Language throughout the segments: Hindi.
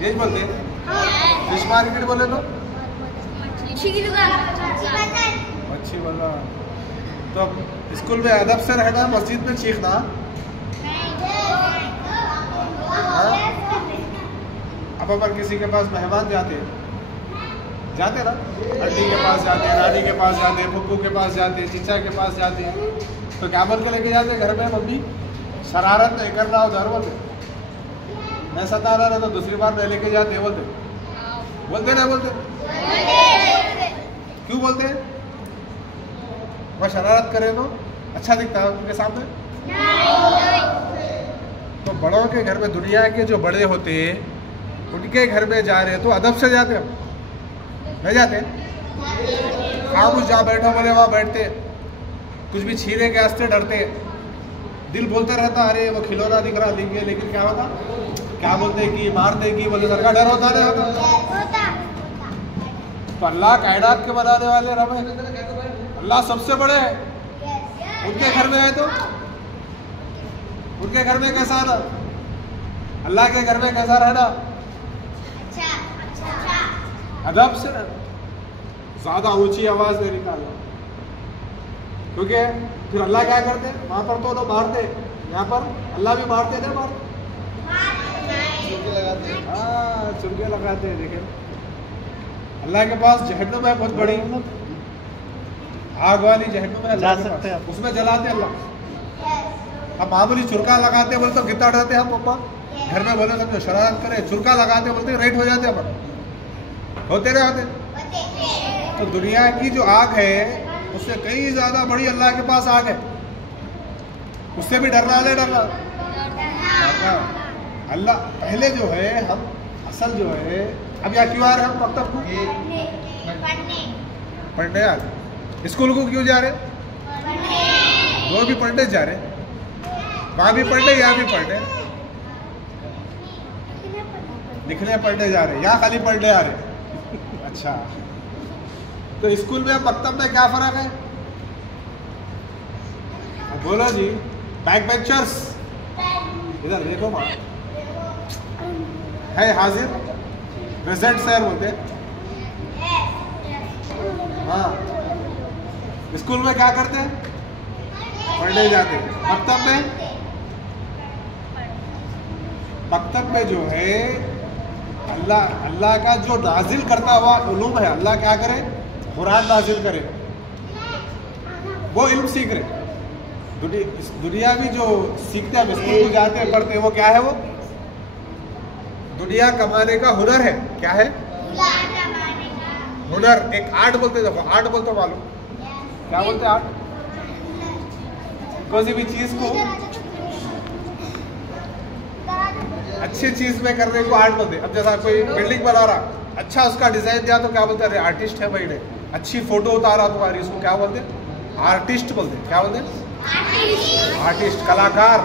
यही बोलते हैं। फिश मार्केट बोले तो मच्छी वाला। तो स्कूल में अदब से रहना, मस्जिद में चीखना। अब अपन किसी के पास मेहमान जाते ना, आंटी के पास जाते, नानी के पास जाते, पप्पू के पास जाते, चीचा के पास जाते, तो क्या बोल के लेके जाते घर में? मम्मी शरारत नहीं करना उधर बोलते, मैं सता रहा तो दूसरी बार नहीं लेके जाते बोलते ना बोलते? क्यों बोलते? वह शरारत करे तो अच्छा दिखता है उनके सामने। तो बड़ों के घर में, दुनिया के जो बड़े होते उनके घर में जा रहे तो अदब से जाते, हम नहीं जाते। खामोश जहाँ बैठो बोले वहाँ बैठते, कुछ भी छीने के वास्ते डरते, दिल बोलता रहता अरे वो खिलौना दिख रहा लेंगे, लेकिन क्या होता, क्या बोलते कि मार देगी बोले, सर का डर होता नहीं होता। तो अल्लाह कायनात के बनाने वाले रब है, अल्लाह सबसे बड़े है, उनके घर में है तो उनके घर में कैसा आना, अल्लाह के घर में कैसा रहना? अदब से ज्यादा ऊंची आवाज नहीं निकालना, क्योंकि फिर अल्लाह क्या करते, वहां पर तो मारते, यहाँ पर अल्लाह भी मारते थे, चुनके लगाते हैं। देखे अल्लाह के पास जहन्नुम है बहुत बड़ी, आग वाली जहन्नुम है, जा सकते हैं उसमें जलाते अल्लाह। अब मामूली चुरका लगाते बोलते तो कितना डरते हम पप्पा, घर में बोले समझो शरारत करे, चुरका लगाते बोलते रेट हो जाते अपन, होते रहते। तो दुनिया की जो आग है उससे कई ज्यादा बड़ी अल्लाह के पास आग है, उससे भी डरना है, डरना अल्लाह पहले जो है, हम असल जो है, अब यहाँ क्यों आ रहे हम मकतब को पढ़ने आ रहे, स्कूल को क्यों जा रहे? वो भी पढ़ने जा रहे, वहां भी पढ़ने, यहाँ भी पढ़ने, लिखने पढ़ने जा रहे, यहाँ खाली पढ़ने आ रहे। अच्छा, तो स्कूल में मकतब में क्या फर्क है? बोलो जी, बैक बेंचर्स इधर देखो, मां है हाजिर, प्रेजेंट सर बोलते। हाँ, स्कूल में क्या करते हैं? पढ़ने जाते। मकतब में जो है अल्लाह का जो नाजिल करता हुआ उलूम है, अल्लाह क्या करे, कुरान नाजिल करे, वो इल्म सीख रहे। दुनिया भी जो सीखते हैं, स्कूल को जाते हैं, पढ़ते हैं, वो क्या है? वो दुनिया कमाने का हुनर है। क्या है? हुनर। एक आर्ट बोलते, देखो आर्ट बोलते मालूम क्या बोलते? आर्ट किसी भी चीज को अच्छी चीज में करने को आर्ट बोलते। अब जैसा कोई बिल्डिंग बना रहा, अच्छा उसका डिजाइन दिया तो क्या बोलते? अरे आर्टिस्ट है भाई ने। अच्छी फोटो उतारा तुम्हारी, उसको क्या बोलते? आर्टिस्ट बोलते। क्या बोलते? आर्टिस्ट, कलाकार,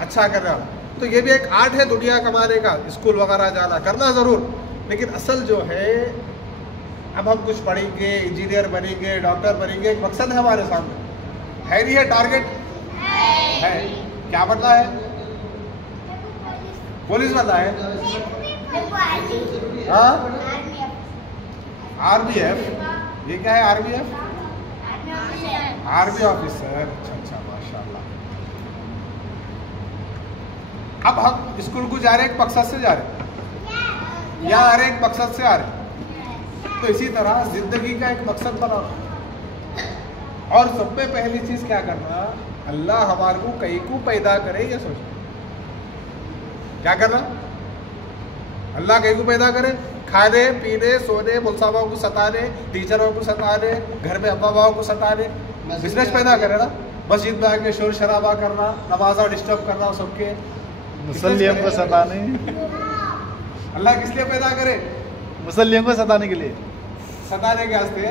अच्छा कर रहा। तो ये भी एक आर्ट है दुनिया कमाने का, स्कूल वगैरह जाना, करना जरूर, लेकिन असल जो है, अब हम कुछ पढ़ेंगे, इंजीनियर बनेंगे, डॉक्टर बनेंगे, एक मकसद है हमारे सामने, है नहीं है? टारगेट है, क्या बनना है? पुलिस बनना है? हाँ, RBF। ये क्या है RBF? Army officer. अच्छा, माशाल्लाह। अब हम स्कूल को जा रहे, एक मकसद से जा रहे, यहाँ आ रहे एक मकसद से आ रहे। तो इसी तरह जिंदगी का एक मकसद बनाओ, और सब में पहली चीज क्या करना, अल्लाह हमारे को कहीं को पैदा करे, ये सोचो। क्या करना? अल्लाह कहीं को पैदा करे, खाने पीने सोने, मुलसाबाओं को सताने, टीचरों को सताने, घर में अम्मा बाबा को सताने, बिजनेस पैदा करे ना, मस्जिद में आके शोर शराबा करना, नमाज़ा डिस्टर्ब करना, सबके मुसल्लियों को सताने। अल्लाह किस लिए पैदा करे? मुसल्लियों को सताने के लिए, सताने के वास्ते,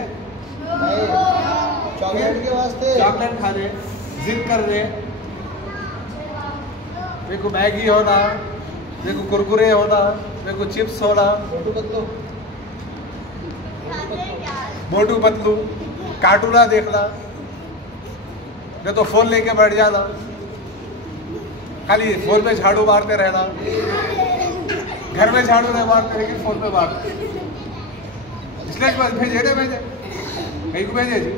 चॉकलेट के वास्ते, चॉकलेट खाने, जिद करने, मेरे को मैगी होना, मेरे को कुरकुरे होना, मेरे को चिप्स होना, मोटू पतलू, कार्टूना देखना, मैं तो फोन लेके बैठ जाना, खाली फोन में झाड़ू मारते रहना, घर में झाड़ू नहीं मारते लेकिन फोन पे बात, इसलिए बस भेजे नहीं भेजे, कहीं को भेजे जी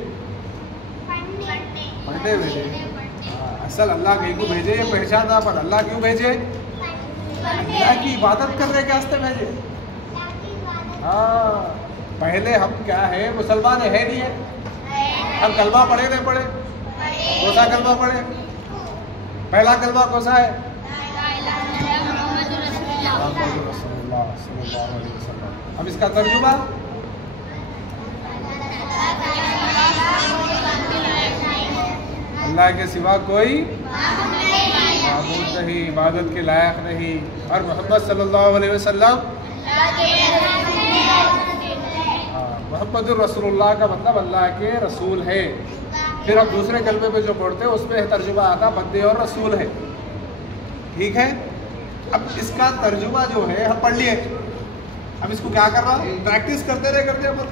पढ़ने भेजे। असल अल्लाह कहीं को भेजे ये पहचान ना, पर अल्लाह क्यों भेजे? अल्लाह की इबादत करने के वास्ते भेजे। हाँ, पहले हम क्या है, मुसलमान है नहीं है, हम कलमा पढ़े नहीं पढ़े? कौन सा कलमा पढ़े? पहला कलमा कौन सा है? अब इसका तर्जुमा अल्लाह के सिवा कोई माबूद नहीं, इबादत के लायक नहीं, और मोहम्मद सल्लल्लाहु अलैहि वसल्लम मोहम्मदुर रसूलुल्लाह का मतलब अल्लाह के रसूल है। फिर अब दूसरे कलमे पे जो पढ़ते हैं उसमें तर्जुमा आता बंदे और रसूल है। ठीक है, अब इसका तर्जुमा जो है हम पढ़ लिए, अब इसको क्या कर रहा, प्रैक्टिस करते रहे करते अपन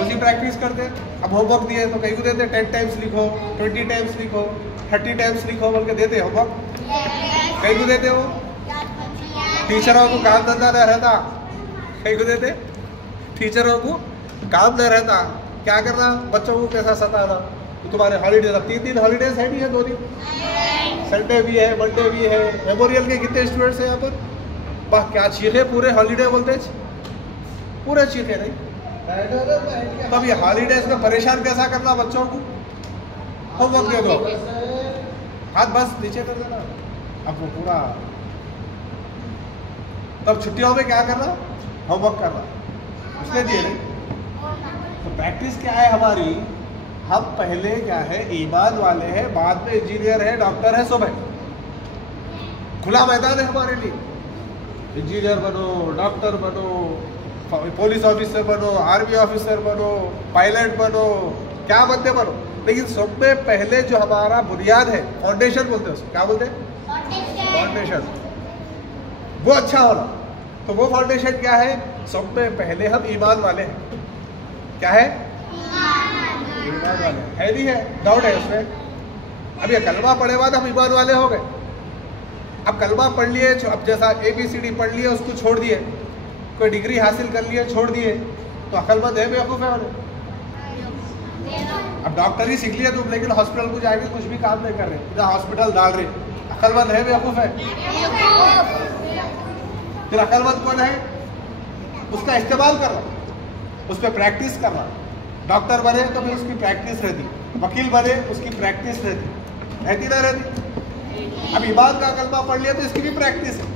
उसी प्रैक्टिस करते। अब होमवर्क दिए तो कहीं को देते 10 टाइम्स लिखो, 20 टाइम्स लिखो, 30 टाइम्स लिखो बोल के देते होमवर्क, कहीं को देते हो। टीचरों को काम धंधा नहीं रहता, कहीं को देते टीचरों को काम नहीं रहता, क्या करना, बच्चों को कैसा सताना। तो तुम्हारे हॉलीडेज, अब 3 दिन हॉलीडेज है नहीं है, 2 दिन संडे भी है, मंडे भी है। मेमोरियल के कितने स्टूडेंट्स हैं यहाँ पर? वाह क्या चीखे, पूरे हॉलीडे बोलते पूरे चीखे नहीं। तब ये हॉलीडेज में परेशान कैसा करना बच्चों को, होमवर्क दे दो, हाथ बस नीचे कर देना, अब वो पूरा। तब छुट्टियों में क्या करना, होमवर्क करना, उसने दिए नहीं। तो प्रैक्टिस क्या है हमारी, हम पहले क्या है ईमान वाले हैं, बाद में इंजीनियर है, डॉक्टर है, सब है, खुला मैदान है हमारे लिए। इंजीनियर बनो, डॉक्टर बनो, पुलिस ऑफिसर बनो, आर्मी ऑफिसर बनो, पायलट बनो, क्या बनते बनो, लेकिन सब में पहले जो हमारा बुनियाद है, फाउंडेशन बोलते हैं उसको, क्या बोलते हैं, फाउंडेशन, वो अच्छा होना। तो वो फाउंडेशन क्या है, सब में पहले हम ईमान वाले हैं। क्या है, ईमान वाले है, नहीं है, डाउट है उसमें। अब ये कलमा पढ़े बाद हम ईमान वाले हो गए। अब कलमा पढ़ लिए, अब जैसा ABCD पढ़ लिए, उसको छोड़ दिए, कोई डिग्री हासिल कर लिए, छोड़ दिए, तो अकलमंद है बेवकूफ़ है वाले। अब डॉक्टर ही सीख लिया तुम, लेकिन हॉस्पिटल को जाएंगे कुछ भी काम नहीं कर रहे, इधर हॉस्पिटल डाल रहे, अकलमंद है बेवकूफ़ है? फिर अकलमंद कौन है, उसका इस्तेमाल करना, उस पर प्रैक्टिस करना। डॉक्टर बने तो फिर उसकी प्रैक्टिस रहती, वकील बने उसकी प्रैक्टिस रहती ना रहती। अब ईमान का कलमा पढ़ लिया तो इसकी भी प्रैक्टिस है,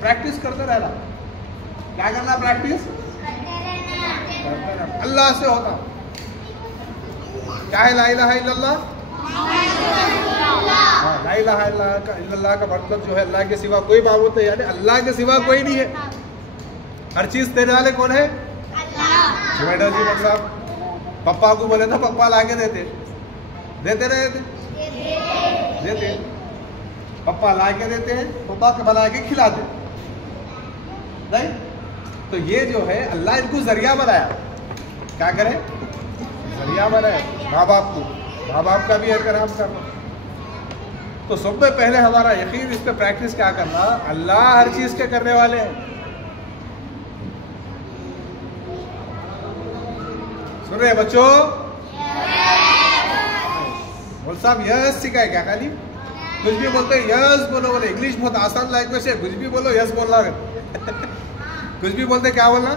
प्रैक्टिस करते रहना। क्या करना, प्रैक्टिस अल्लाह से होता। क्या है ला इलाहा इल्लल्लाह? ला इलाहा इल्लल्लाह का मतलब जो है अल्लाह के सिवा कोई माबूद नहीं, यानी अल्लाह के सिवा कोई नहीं है। हर चीज देने वाले कौन है, बेटा जी साहब। पप्पा को बोले तो पप्पा ला के देते देते, पप्पा ला के देते हैं, पप्पा के बना के खिलाते नहीं। तो ये जो है अल्लाह इनको जरिया बनाया, क्या करे, जरिया बनाया माँ बाप को, माँ बाप का भी एहतराम करना। तो सब में पहले हमारा यकीन, इस पे प्रैक्टिस क्या करना, अल्लाह हर चीज के करने वाले हैं। सुन रहे बच्चों? बोल साहब यस सिखाए क्या खाली, कुछ भी बोलते यस बोलो, बोले इंग्लिश बहुत आसान लैंग्वेज है, कुछ भी बोलो यस बोलना है। कुछ भी बोलते क्या बोलना,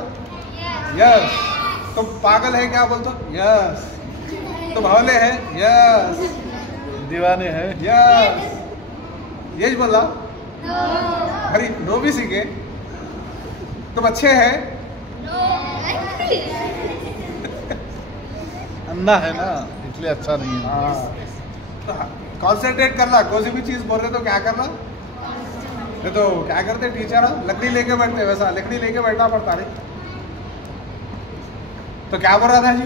यस। तुम पागल है क्या बोलते, यस। तुम हौले है, यस। दीवाने है, यस। यही बोला, अरे नो भी सीखे। तुम अच्छे हैं, अन्ना है ना इसलिए अच्छा नहीं है। तो कॉन्सेंट्रेट करना, कोई सी भी चीज बोल रहे तो क्या करना। ये तो क्या करते टीचर, लकड़ी लेके बैठते, वैसा लकड़ी लेके बैठना पड़ता नहीं। तो क्या बोल रहा था जी,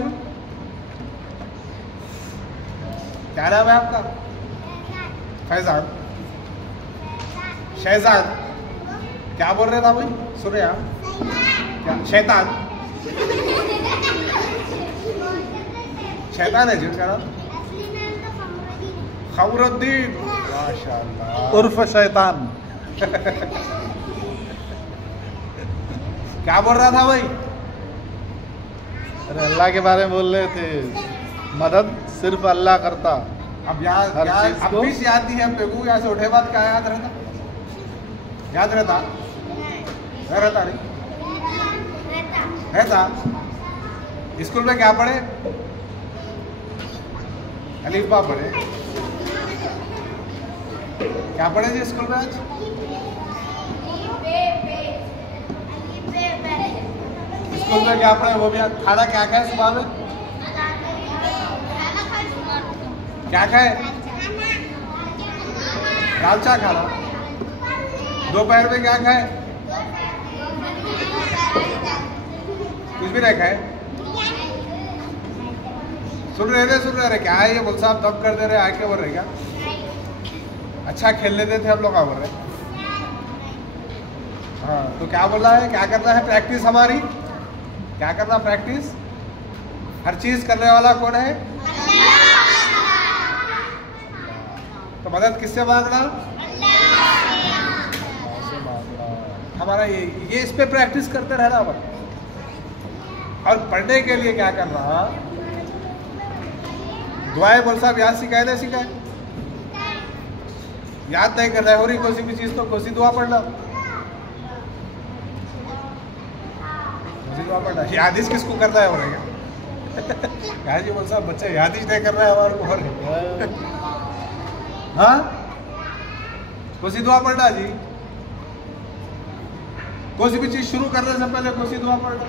क्या नाम है आपका? फैजान, शहजाद, क्या बोल रहे था भाई, सुन रहे आप क्या? शैतान, शैतान है जी उसका नाम, खमरुद्दीन, माशाल्लाह, उर्फ शैतान। क्या बोल रहा था भाई? अरे अल्लाह के बारे में बोल रहे थे, मदद सिर्फ अल्लाह करता। अब याद हर याद चीज अब को- भी याद नहीं है पेगू, यहाँ से उठे बाद क्या याद रहता? याद रहता? नहीं रहता नहीं रहता। स्कूल में क्या पढ़े? अलीफ बा पढ़े। क्या पढ़े जी स्कूल में आज? स्कूल में क्या पढ़े वो भी याद? खाना क्या खाए सुबह में? क्या खाए? दाल चा खाना। दोपहर में क्या खाए? कुछ भी नहीं खाए। सुन रहे क्या है ये बोल साहब दब कर दे रहे आके बोल रहे क्या? अच्छा खेल लेते थे हम लोग, बोल रहे। हाँ तो क्या बोल रहा है? क्या करना है? प्रैक्टिस हमारी क्या करना? प्रैक्टिस। हर चीज करने वाला कौन है? तो मदद किससे मांगना? हमारा ये इस पे प्रैक्टिस करते रहना। और पढ़ने के लिए क्या करना? दुआएं बोल साहब याद सिखाए नहीं सिखाए? याद नहीं कर रहे हो रही कोई भी चीज तो कोई दुआ पढ़ना। दुआ पढ़ना याद ही किसको करना है हो रहा है? क्या जी बोल साहब बच्चा याद ही नहीं कर रहा है हमारे को हो रहे। हाँ कोई दुआ पढ़ना जी। कोई भी चीज शुरू करने से पहले कोई दुआ पढ़ना।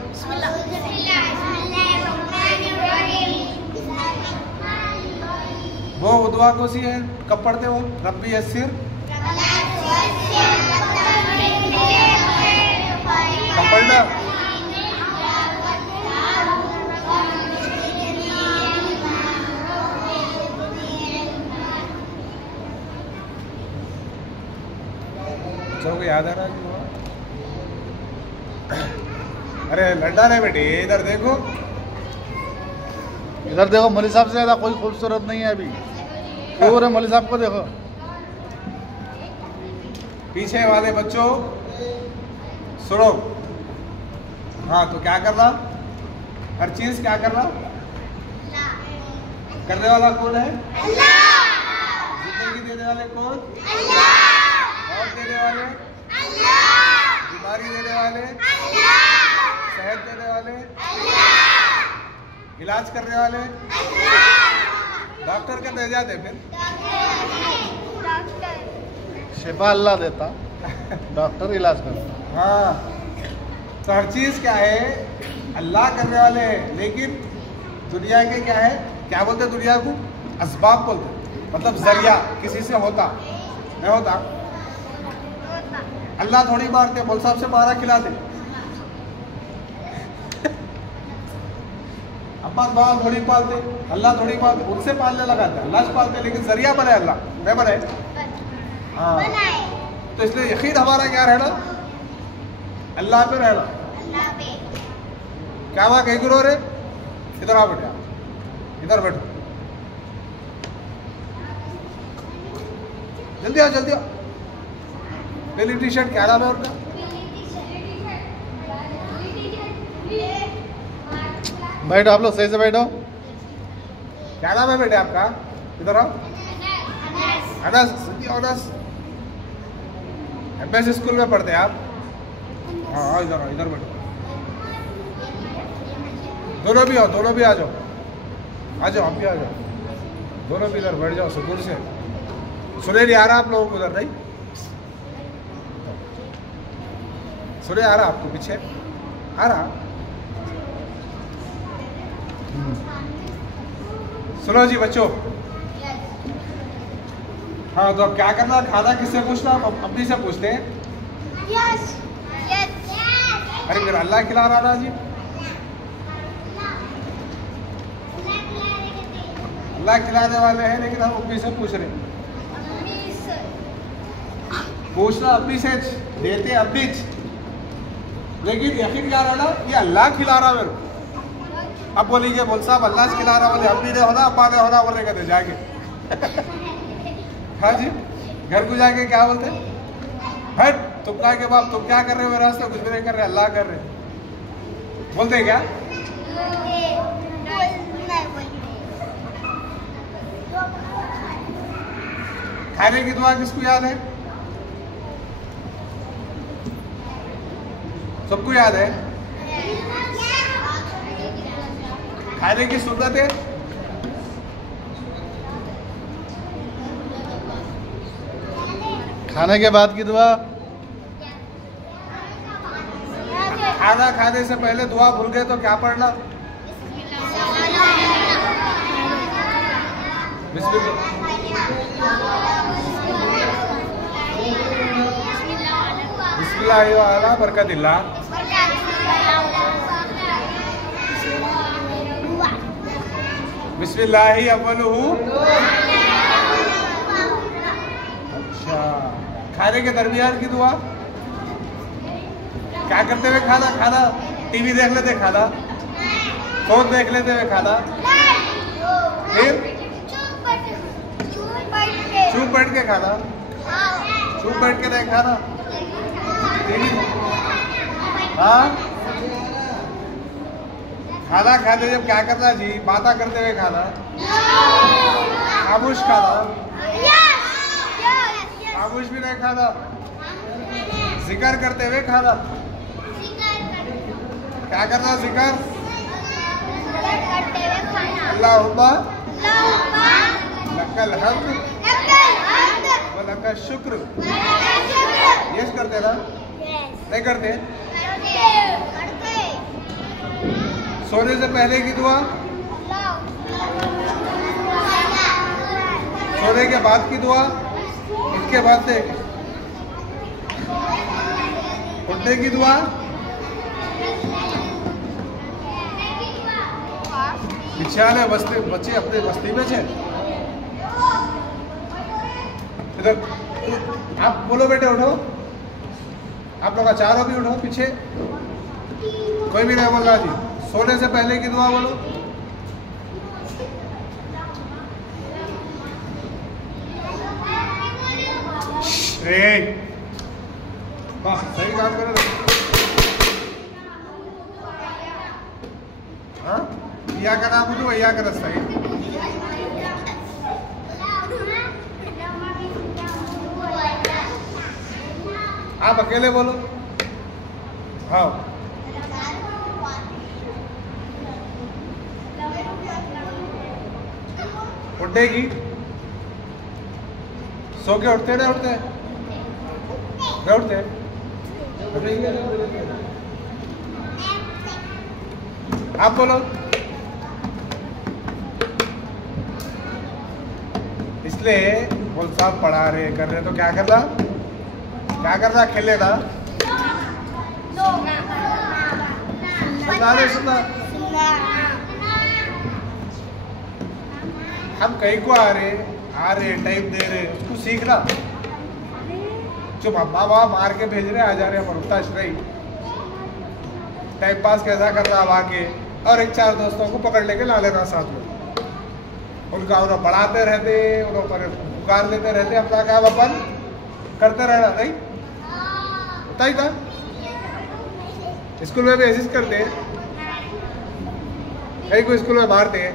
वो दुआ कौन सी है? कब पढ़ते हो? रब्बी यस्सिर। कब पढ़ना? को याद आ रहा है? अरे लड्डा नहीं बेटे, इधर देखो। इधर देखो, मौलवी साहब से ज्यादा कोई खूबसूरत नहीं है अभी। पूरे मौलवी साहब को देखो। पीछे वाले बच्चों सुनो। हाँ तो क्या करना? हर चीज क्या करना? करने वाला कौन है? जिंदगी देने वाले कौन? मौत देने वाले? बीमारी देने वाले? सेहत देने वाले? इलाज करने वाले? डॉक्टर का दे जाते फिर शिफा अल्लाह देता, डॉक्टर इलाज करता। हाँ तो हर चीज क्या है? अल्लाह करने वाले हैं। लेकिन दुनिया के क्या है? क्या बोलते दुनिया को? असबाब बोलते, मतलब जरिया। किसी से होता नहीं होता। अल्लाह थोड़ी मारते, मौलवी साहब से मारा खिला दे। अब्बा बाबा थोड़ी पालते, अल्लाह थोड़ी पालते। उनसे पालने लगाते, अल्लाह से पालते, लेकिन जरिया बने अल्लाह नहीं बने। हाँ तो इसलिए यकीन हमारा क्या रहना? अल्लाह पे रहना। क्या वहां कहीं गुरु रे? इधर आओ बेटा, इधर बैठो, जल्दी आओ जल्दी आओ। पहली टी शर्ट क्या नाम है उनका? बैठो आप लोग, सही से बैठो। क्या नाम है बेटे आपका? इधर आओ। अनस, अनस एमएस स्कूल में पढ़ते हैं आप? हाँ इधर आओ, इधर बैठो। दोनों भी आओ, दोनों भी आ जाओ, आ जाओ, हम भी आ जाओ। दोनों भी इधर बैठ जाओ सुकून से। सुने नहीं आ रहा आप लोगों को? उधर नहीं सुने आ रहा आपको? पीछे आ रहा? सुनो जी बच्चों। हाँ तो अब क्या करना? खाना किससे पूछना? अपनी से पूछते हैं। अरे मेरा अल्लाह खिला रहा था जी। अल्लाह खिलाने वाले हैं, लेकिन हम अपनी से पूछ रहे हैं। पूछना अपनी से, देते अपनी, लेकिन यकीन क्या रहा ना? ये अल्लाह खिला रहा मेरे को। अब बोलेंगे बोल साहब अल्लाह से खिला रहा, बोले अम्मी ने होना अब्बा ने होना, बोल रहे कहते जाके। हाँ जी, घर को जाके क्या बोलते? हट तुम क्या के बाप, तुम क्या कर रहे हो मेरे रास्ते? कुछ भी नहीं कर रहे, अल्लाह कर रहे। बोलते हैं क्या? खाने की दुआ किसको याद है? सबको याद है। खाने की सुन्नत है। खाने के बाद की दुआ। खाना खाने से पहले दुआ भूल गए तो क्या पढ़ना? बिस्मिल्लाह वाला बरकतिल्लाह। बिस्मिल्लाही अव्वलुहु। अच्छा, खाने के दरमियान की दुआ क्या करते हुए खाना? खाना टीवी देख लेते खाना, फोन देख लेते हुए खाना, फिर चुप बैठ के खाना, चुप बैठ के नहीं खाना, टीवी। हाँ, खाना खाते जब क्या करना जी? बातें करते हुए खाना, खामोश खाना, खामोश भी नहीं खाना, जिक्र करते हुए खाना। क्या करना? जिक्र अल्लाहुम्मा लकल हम्द व लकल शुक्र। यस करते ना? नहीं करते? सोने से पहले की दुआ, सोने के बाद की दुआ, उसके बाद से उठने की दुआ, बिछाने बच्चे अपने बस्ती में छे। इधर आप बोलो बेटे उठो, आप लोग चारों भी उठो पीछे, कोई भी नहीं बोल रहा जी। सोने से पहले की दुआ बोलो। वाह, सही काम कर रहे। हाँ, या का नाम बोलो, या का रास्ता है। आप अकेले बोलो। हाँ, उठेगी, सो के उठते नहीं उठते? नहीं उठते। आप बोलो। इसलिए बोल साहब पढ़ा रहे कर रहे तो क्या करना? क्या करना? खेले ना? सुना। हम कहीं को आ रहे टाइम दे रहे, उसको सीखना। जो मम्मा वहाँ मार के भेज रहे, आ जा रहे हम नहीं, टाइम पास कैसा करना अब आके, और एक चार दोस्तों को पकड़ लेके ला लेना साथ में, उनका उन्हें पढ़ाते रहते, उन्हें पुकार लेते रहते, अपना काम अपन करते रहना। नहीं होता ही था, स्कूल में भी ऐसे करते हैं, कहीं को स्कूल में मारते हैं।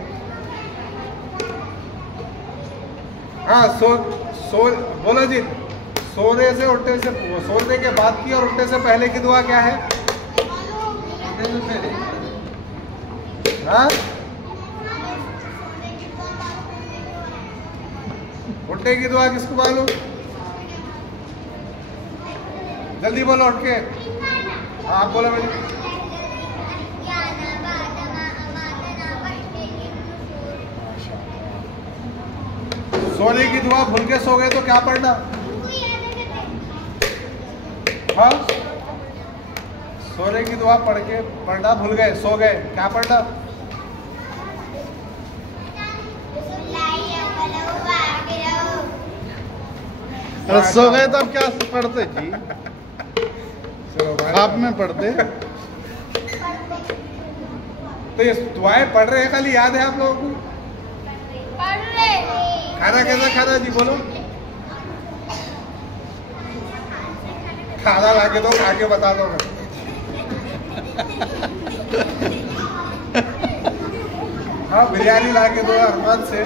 हाँ, बोलो जी। सोने से उठने से, सोने के बाद की और उठने से पहले की दुआ क्या है? हाँ, उठने की दुआ किसको मालूम? जल्दी बोलो उठ के। हाँ, आप बोलो भाई। सोने की दुआ भूल के सो गए तो क्या पढ़ना? हाँ, सोने की दुआ पढ़ना भूल गए, सो गए, क्या पढ़ना? अरे सो गए तो अब क्या पढ़ते जी? आप में पढ़ते। तो ये दुआएं पढ़ रहे हैं, खाली याद है आप लोगों को? खाना कैसा खाना जी? बोलो। खाना ला के दो, खा के बता दो। हाँ बिरयानी ला के दो अरमान से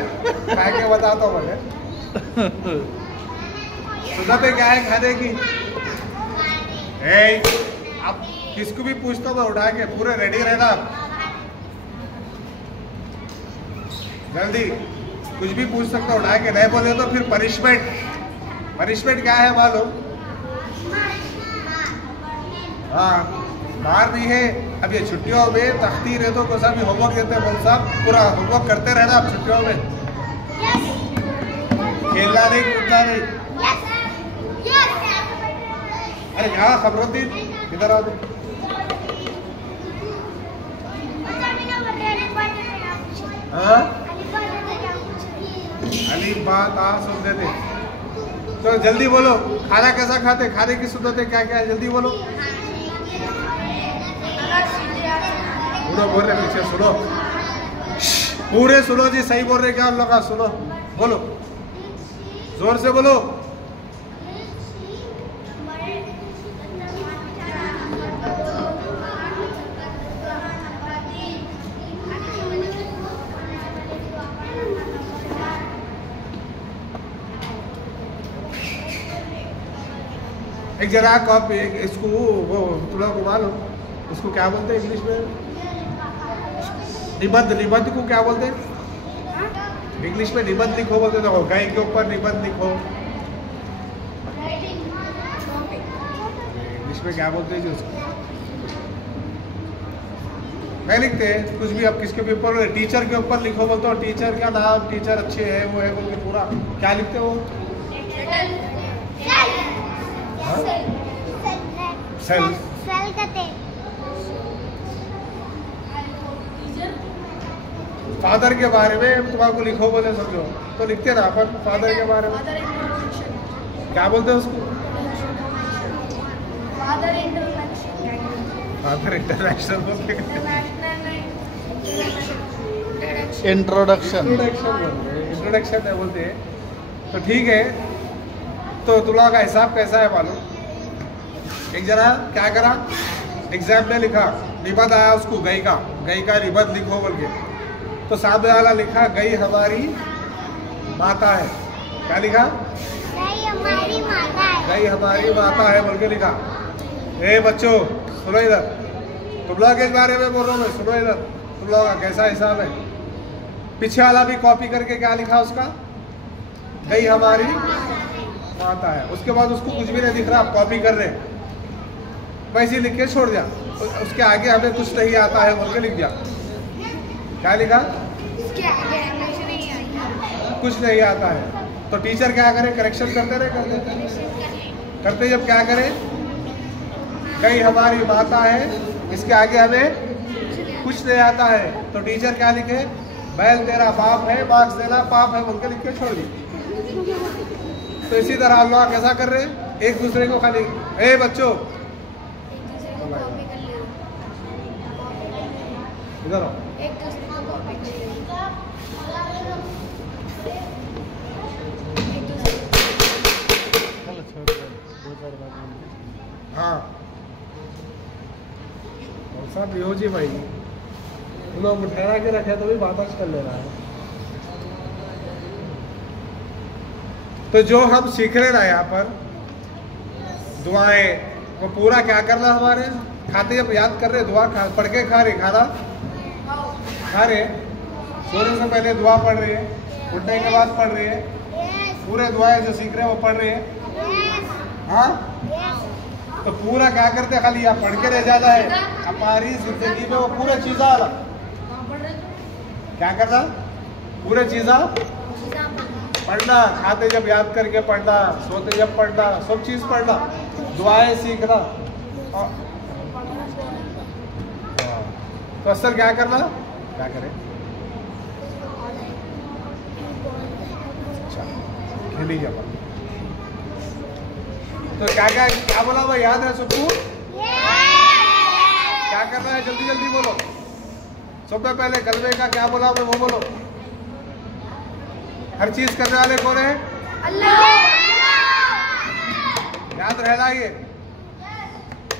खा के बताता हूँ मुझे। सुबह पे क्या है खाने की? आप किसको भी पूछता हूँ मैं उठा के, पूरे रेडी रहना आप। जल्दी कुछ भी पूछ सकता उठा के, नहीं बोले तो फिर पनिशमेंट। पनिशमेंट क्या है मालूम? हाँ मार नहीं है। अब ये छुट्टियों में तख्ती रहते को सब होमवर्क देते हैं, बोल साहब पूरा होमवर्क करते रहना आप छुट्टियों में। खेलना नहीं, कूदना नहीं। अरे यहाँ खबरुद्दीन इधर आ दो। हाँ अली बात आ सुन देते। तो जल्दी बोलो, खाना कैसा खाते, खाने की सुनते क्या क्या है, जल्दी बोलो। बोल रहे पीछे सुनो, पूरे सुनो जी, सही बोल रहे क्या उन लोग का, सुनो बोलो, जोर से बोलो। एक जरा कॉपी इसको वो थोड़ा घुमा लो, उसको क्या बोलते हैं इंग्लिश में? निबंध। निबंध को क्या बोलते हैं इंग्लिश में? निबंध लिखो बोलते हैं। गाय के ऊपर निबंध लिखो, इंग्लिश में क्या बोलते हैं? उसको नहीं लिखते कुछ भी। अब किसके भी ऊपर? टीचर के ऊपर लिखो बोलते हो, टीचर का नाम, टीचर अच्छे है वो है बोल के पूरा क्या लिखते हो? सेल। फादर के बारे में तुम्हारे लिखो बोले समझो तो लिखते ना अपन फादर के बारे में क्या बोलते हैं उसको? फादर इंटरनेशनल बोलते हैं। इंट्रोडक्शन है बोलते हैं। तो ठीक है, तो तुला का हिसाब कैसा है मालूम? एक जना क्या करा, एग्जाम में लिखा निबंध आया उसको, गई का निबंध लिखो बोल के। तो सामने वाला लिखा गई हमारी माता है। क्या लिखा? गई हमारी माता है। गई हमारी माता है बोल के लिखा। ए बच्चों सुनो इधर, तुम लोग के बारे में बोल रहा हूँ मैं, सुनो इधर। तुम लोग का कैसा हिसाब है? पीछे वाला भी कॉपी करके क्या लिखा उसका? गई हमारी माता है। उसके बाद उसको कुछ भी नहीं दिख रहा, आप कॉपी कर रहे, वैसे लिख के छोड़ दिया। उसके आगे हमें कुछ नहीं आता है बोल के लिख दिया। क्या लिखा? कुछ नहीं आता है। तो टीचर क्या करे? करेक्शन करते रहे, करते जब क्या करे? गई हमारी माता है, इसके आगे हमें कुछ नहीं आता है। तो टीचर क्या लिखे? बैल तेरा बाप है, मार्क्स देना पाप है बोल के लिख के छोड़ दी। तो इसी तरह हम लोग कैसा कर रहे हैं? एक दूसरे को खाली ए बच्चों इधर आओ, हाँ सब हो जी भाई, लोग ठहरा के रखे तो भी बात कर ले रहा है। तो जो हम सीख रहे ना यहाँ पर दुआएं, वो पूरा क्या करना हमारे खाते जब याद कर रहे, दुआ पढ़ के खा रहे, खाना खा रहे, सोने से पहले दुआ पढ़ रहे हैं, उठने के बाद पढ़ रहे हैं, पूरे दुआएं जो सीख रहे हैं वो पढ़ रहे हैं। हाँ तो पूरा क्या करते खाली यहाँ पढ़ के रह जाना है। हमारी जिंदगी में वो पूरे चीज़ा क्या करना? पूरे चीज़ा पढ़ना, खाते जब याद करके पढ़ना, सोते जब पढ़ना, सब चीज़ पढ़ना, दुआएं सीखना। तो असल क्या करना? क्या करें? खेलिए अपन। तो क्या बोला वो याद है सबको? क्या करना है? जल्दी जल्दी बोलो। सबसे पहले कलमे का क्या बोला मैं वो बोलो। हर चीज करने वाले कौन है? अल्लाह। याद रहना ये।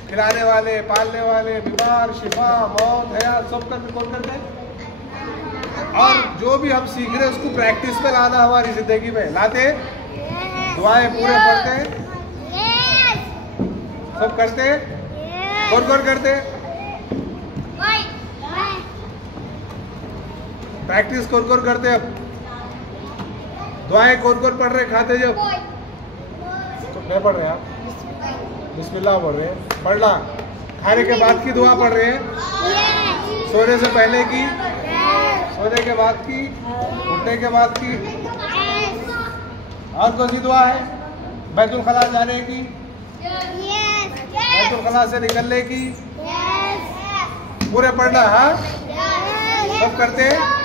खिलाने वाले, पालने वाले, बीमार, शिफा, मौत, हयात, सब कौन करते हैं? और जो भी हम सीख रहे हैं उसको प्रैक्टिस में लाना हमारी जिंदगी में लाते, दुआएं पूरे पढ़ते, सब करते, कौन करते? प्रैक्टिस कौन करते? अब दुआएं कौन पढ़ रहे खाते जब? नहीं पढ़ रहे आप? बिस्मिल्लाह पढ़ रहे हैं, पढ़ना। खाने के बाद की दुआ पढ़ रहे हैं, सोने से पहले की, सोने के बाद की, उठने के बाद की। और कौन सी दुआ है? बैतुल खला जाने की, बैतुल खला से निकलने की, पूरे पढ़ना। हाँ, सब करते हैं।